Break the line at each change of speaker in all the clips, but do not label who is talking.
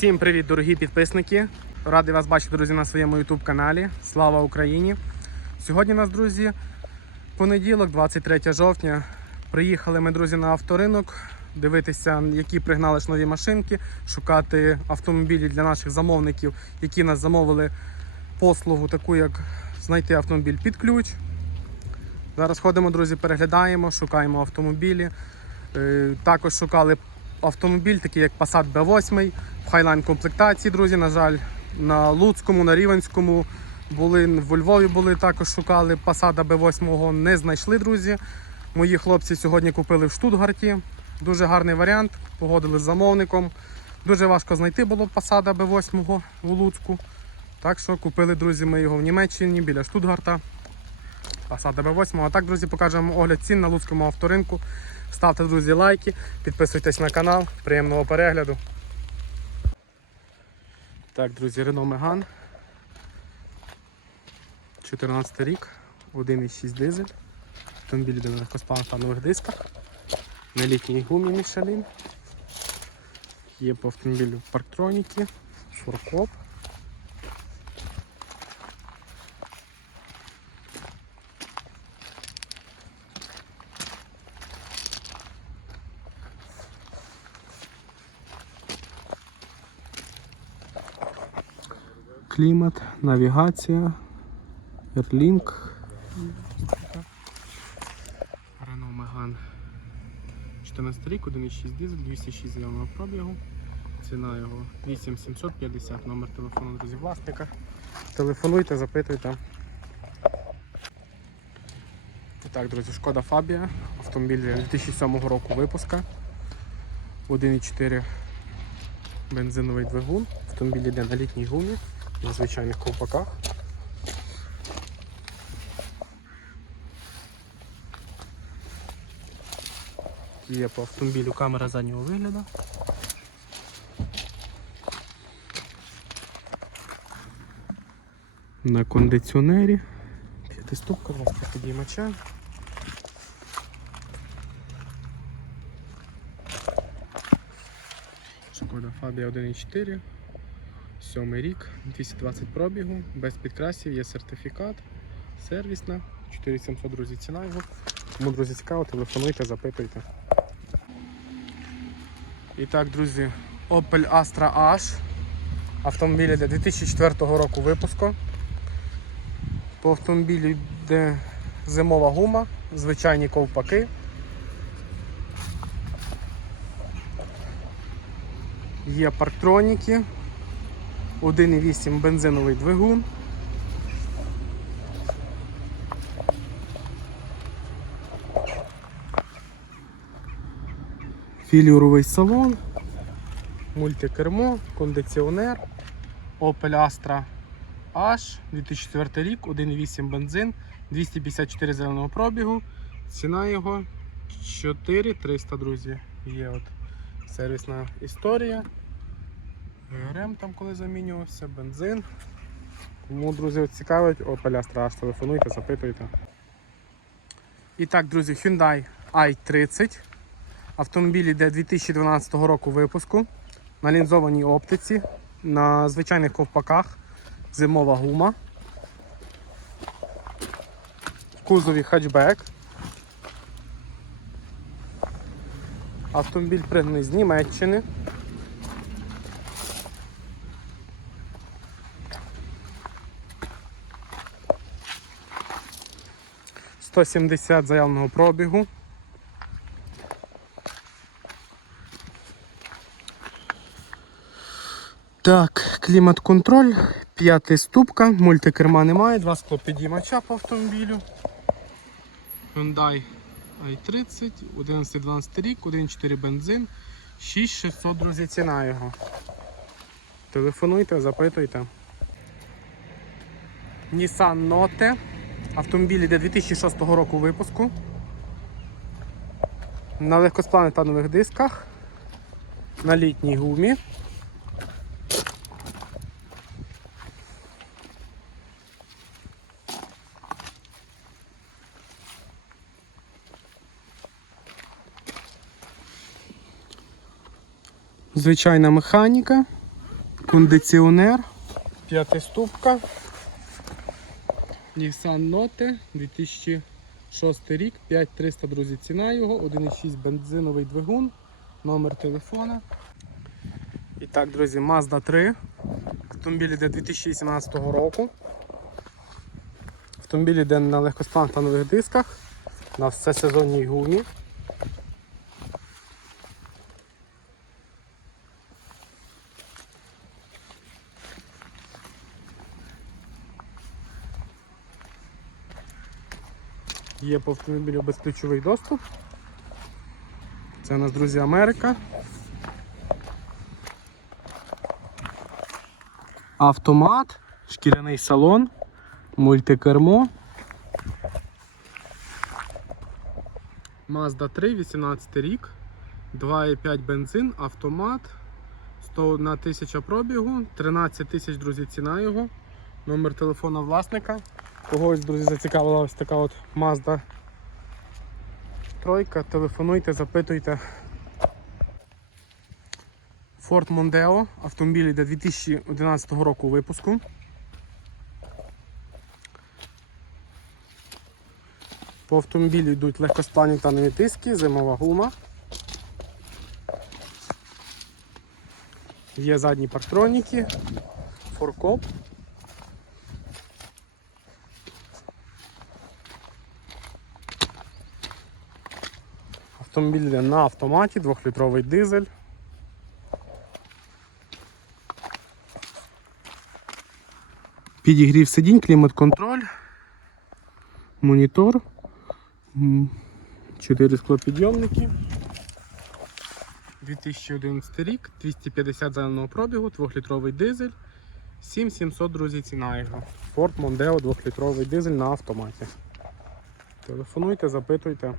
Всім привіт, дорогі підписники! Радий вас бачити, друзі, на своєму YouTube каналі. Слава Україні! Сьогодні у нас, друзі, понеділок, 23 жовтня. Приїхали ми, друзі, на авторинок дивитися, які пригнали ж нові машинки, шукати автомобілі для наших замовників, які нас замовили послугу, таку як знайти автомобіль під ключ. Зараз ходимо, друзі, переглядаємо, шукаємо автомобілі. Е, Також шукали автомобіль, такий як Passat B8 в Highline комплектації, друзі. На жаль, на Луцькому, на Рівенському були, в Львові були також шукали Passat B8, не знайшли, друзі. Мої хлопці сьогодні купили в Штутгарті. Дуже гарний варіант, погодили з замовником. Дуже важко знайти було Passat B8 у Луцьку. Так що купили, друзі, ми його в Німеччині біля Штутгарта. Passat B8. А так, друзі, покажемо огляд цін на Луцькому авторинку. Ставте, друзі, лайки, підписуйтесь на канал. Приємного перегляду. Так, друзі, Renault Megane. 14 рік, 1,6 дизель. Автомобіль йде на легкоспланових дисках. На літній гумі Michelin. Є по автомобілю парктроніки, шуркоп. Клімат, навігація, Airlink. Renault Megane 14 рік, 1,6 дизель, 206 заявного пробігу. Ціна його 8750, номер телефону друзі власника. Телефонуйте, запитуйте. Так, друзі, шкода Фабія. Автомобіль 2007 року випуска. 1,4 бензиновий двигун. Автомобіль йде на літній гумі, на звичайних ковпаках. Є по автомобілю камера заднього вигляду. На кондиціонері. П'ятиступка, два підіймача. Шкода Фабія 1.4. Сьомий рік, 220 пробігу, без підкрасів, є сертифікат, сервісна, 4700, друзі, ціна його. Тому, друзі, цікаво, телефонуйте, запитуйте. І так, друзі, Opel Astra H. Автомобіль для 2004 року випуску. По автомобілі йде зимова гума, звичайні ковпаки. Є парктроніки, 1,8 бензиновий двигун. Філюровий салон, мультикермо, кондиціонер, Opel Astra H 2004 рік, 1,8 бензин, 254 зеленого пробігу. Ціна його 4300, друзі. Є от сервісна історія. ГРМ там коли замінювався, бензин. Тому, друзі, цікавить, Opel Astra H, телефонуйте, запитуйте. І так, друзі, Hyundai i30. Автомобіль йде 2012 року випуску. На лінзованій оптиці, на звичайних ковпаках, зимова гума. В кузові хатчбек. Автомобіль пригнаний з Німеччини. Сто сімдесят заявного пробігу. Так, клімат-контроль, п'ятий ступка, мультикерма немає, два склопідіймача по автомобілю. Hyundai i30, 11-12 рік, 1.4 бензин, 6600, друзі, ціна його. Телефонуйте, запитуйте. Nissan Note. Автомобіль йде 2006 року випуску. На легкоспланетанових дисках. На літній гумі. Звичайна механіка. Кондиціонер. П'ятиступка. Nissan Note 2006 рік, 5300, друзі, ціна його, 1,6 бензиновий двигун, номер телефона. І так, друзі, Mazda 3. Автомобіль йде 2017 року. Автомобіль йде на легкосплантанових дисках, на всесезонній гумі. Є по автомобілю безключовий доступ. Це у нас, друзі, Америка. Автомат, шкіряний салон, мультикермо. Mazda 3, 18 рік, 2,5 бензин, автомат, 101 тисяча пробігу, 13 тисяч, друзі, ціна його. Номер телефона власника. Когось, друзі, зацікавила ось така от Mazda тройка. Телефонуйте, запитуйте. Ford Mondeo. Автомобіль йде 2011 року випуску. По автомобілю йдуть легкосплавні танові диски, зимова гума. Є задні парктроніки, форкоп. Автомобіль на автоматі, 2-літровий дизель. Підігрів сидінь, клімат-контроль, монітор, 4 склопідйомники. 2011 рік, 250 зеленого пробігу, 2-літровий дизель, 7700, друзі, ціна його. Ford Mondeo 2-літровий дизель на автоматі. Телефонуйте, запитуйте.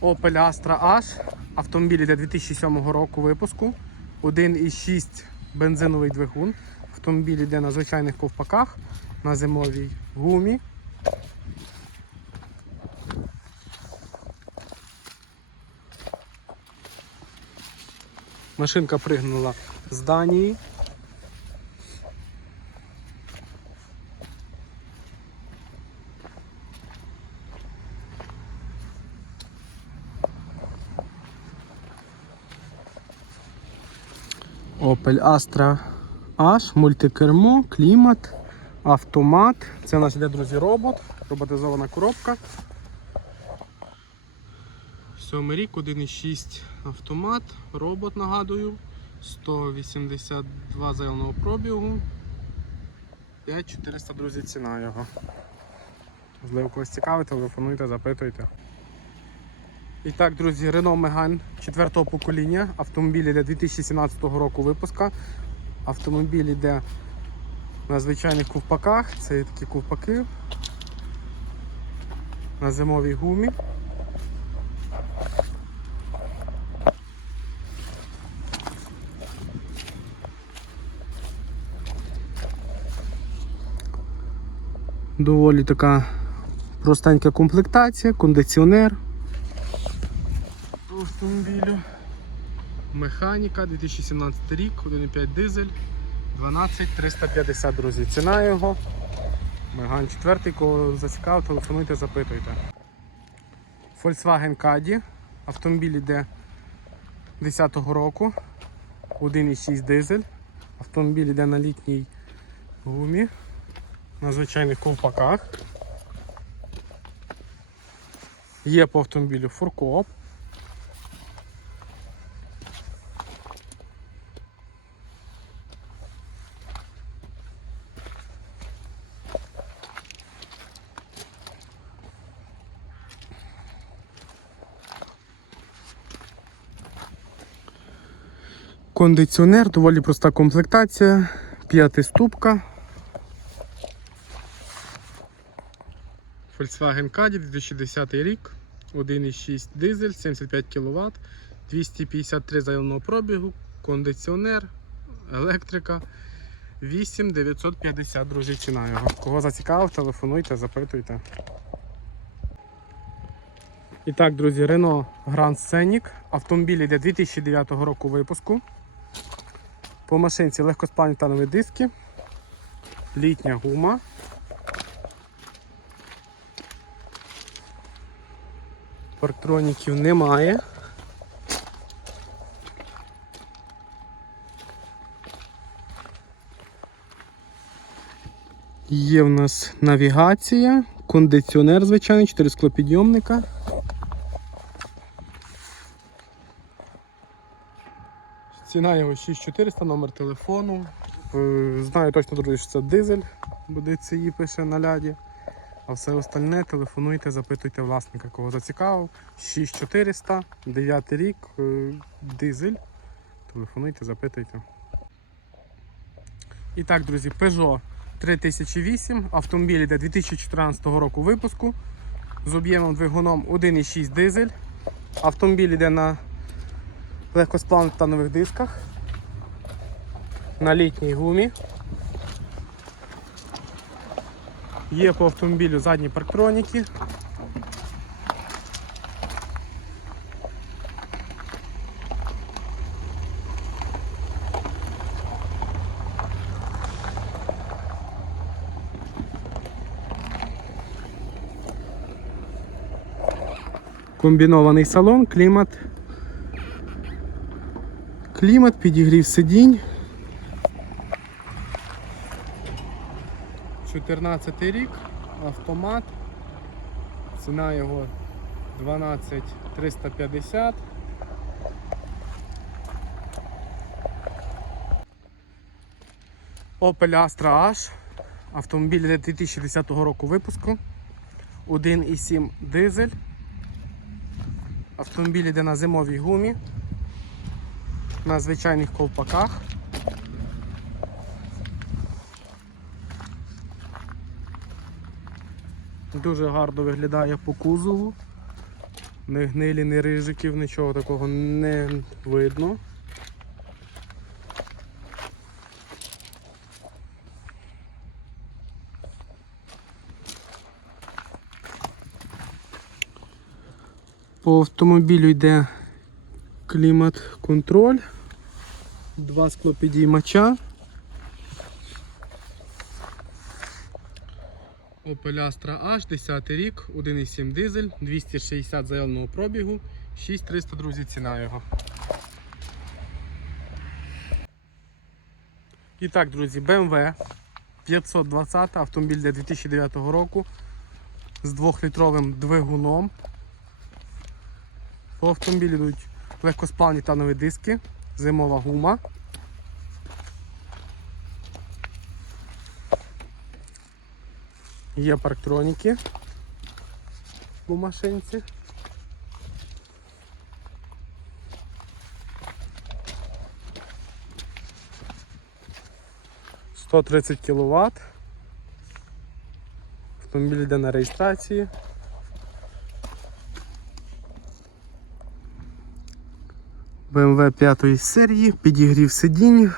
Opel Astra H. Автомобіль йде 2007 року випуску. 1,6 бензиновий двигун. Автомобіль йде на звичайних ковпаках, на зимовій гумі. Машинка пригнула з Данії. Opel Astra H, мультикермо, клімат, автомат. Це у нас іде, друзі, робот, роботизована коробка. Сьомий рік, 1,6 автомат, робот нагадую, 182 заявного пробігу. 5400, друзі, ціна його. Можливо, когось цікавить, телефонуйте, запитуйте. І так, друзі, Renault Megane 4 покоління. Автомобіль йде 2017 року випуска. Автомобіль йде на звичайних ковпаках. Це такі ковпаки на зимовій гумі. Доволі така простенька комплектація, кондиціонер автомобілю. Механіка 2017 рік, 1,5 дизель, 12350, друзі. Ціна його. Меган 4, кого зацікавив, телефонуйте, запитуйте. Volkswagen Caddy. Автомобіль йде 10-го року. 1,6 дизель. Автомобіль йде на літній гумі, на звичайних ковпаках. Є по автомобілю фуркоп. Кондиціонер, доволі проста комплектація, п'ятиступка. Volkswagen Caddy 2010 рік, 1,6 дизель, 75 кВт, 253 заявного пробігу, кондиціонер, електрика. 8950, друзі, ціна його. Кого зацікавив, телефонуйте, запитуйте. І так, друзі, Renault Grand Scenic. Автомобіль йде 2009 року випуску. По машинці легкоспальні танові диски, літня гума. Парктроніків немає. Є в нас навігація, кондиціонер, звичайний, 4 склопідйомника. Ціна його 6400, номер телефону. Е, Знаю точно, друзі, що це дизель, буде ції пише на ляді. А все остальне телефонуйте, запитуйте власника, кого зацікавив. 6400, 9 рік, е, дизель. Телефонуйте, запитуйте. І так, друзі, Peugeot 3008, автомобіль йде 2014 року випуску з об'ємом двигуном 1,6 дизель. Автомобіль йде на легкосплавних танових дисках, на літній гумі. Є по автомобілю задні парктроніки. Комбінований салон, клімат. Клімат, підігрів сидінь. 14 рік, автомат. Ціна його 12 350. Opel Astra H. Автомобіль для 2010 року випуску. 1,7 дизель. Автомобіль йде на зимовій гумі, на звичайних ковпаках. Дуже гарно виглядає по кузову. Не гнилі, ні рижиків, нічого такого не видно. По автомобілю йде клімат-контроль, два склопідіймача. Opel Astra H, 10 рік, 1,7 дизель, 260 заявленого пробігу, 6300, друзі, ціна його. І так, друзі, BMW 520 автомобіль для 2009 року з 2-літровим двигуном. По автомобілі йдуть легкосплавні танові диски, зимова гума. Є парктроніки у машинці. Сто тридцять кіловат. Автомобіль йде на реєстрації. BMW 5 серії, підігрів сидінь,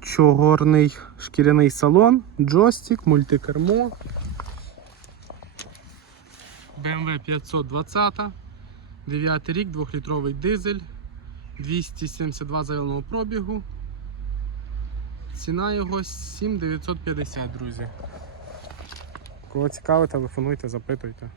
чорний шкіряний салон, джойстик, мультикермо. BMW 520, 9 рік, 2-літровий дизель, 272 заявленого пробігу. Ціна його 7950, друзі. Кого цікаво, телефонуйте, запитуйте.